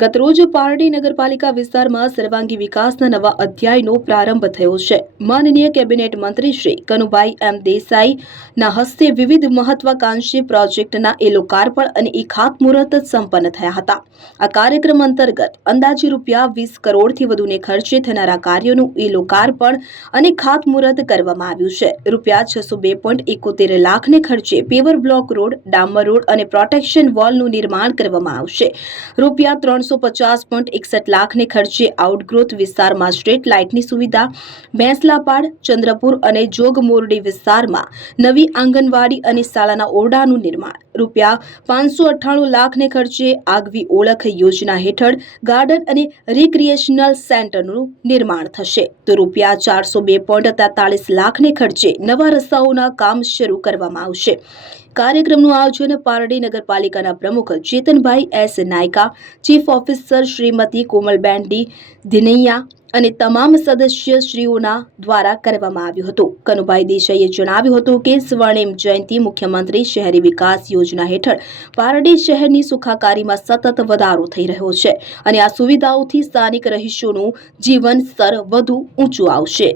ગતરોજ પારડી નગરપાલિકા વિસ્તારમાં સર્વાંગી વિકાસના નવા અધ્યાયનો પ્રારંભ થયો છે। માનનીય કેબિનેટ મંત્રી શ્રી કનુભાઈ એમ દેસાઈના હસ્તે વિવિધ મહત્વાકાંક્ષી પ્રોજેક્ટના લોકાર્પણ અને ખાતમુહૂર્ત સંપન્ન થયા હતા। આ કાર્યક્રમ અંતર્ગત અંદાજે ₹20 કરોડથી વધુને ખર્ચે થનારા કાર્યોનું લોકાર્પણ અને ખાતમુહૂર્ત કરવામાં આવ્યું છે। ₹602.71 લાખને ખર્ચે પેવર બ્લોક રોડ, ડામર રોડ અને પ્રોટેક્શન વોલનું નિર્માણ કરવામાં આવશે। ₹350.61 લાખને ખર્ચે આઉટગ્રોથ વિસ્તારમાં સ્ટ્રીટ લાઇટની સુવિધા, ભેંસલાપાડ, ચંદ્રપુર અને જોગમોરડી વિસ્તારમાં નવી આંગણવાડી અને શાળાના ઓરડાનું નિર્માણ, ₹598 લાખને ખર્ચે આગવી ઓળખ યોજના હેઠળ ગાર્ડન અને રિક્રિએશનલ સેન્ટરનું નિર્માણ થશે, તો ₹402.43 લાખને ખર્ચે નવા રસ્તાઓના કામ શરૂ કરવામાં આવશે। કાર્યક્રમનું આયોજન પારડી નગરપાલિકાના પ્રમુખ Chetanbhai S Naika, chief officer Shrimati Komalben D Dhinaiya અને તમામ સદસ્યશ્રીઓના દ્વારા કરવામાં આવ્યું હતું। કનુભાઈ દેસાઈએ જણાવ્યું હતું કે સ્વર્ણિમ જયંતિ મુખ્યમંત્રી શહેરી વિકાસ યોજના હેઠળ પારડી શહેરની સુખાકારીમાં સતત વધારો થઈ રહ્યો છે અને આ સુવિધાઓથી સ્થાનિક રહીશોનું જીવન સ્તર વધુ ઊંચું આવશે।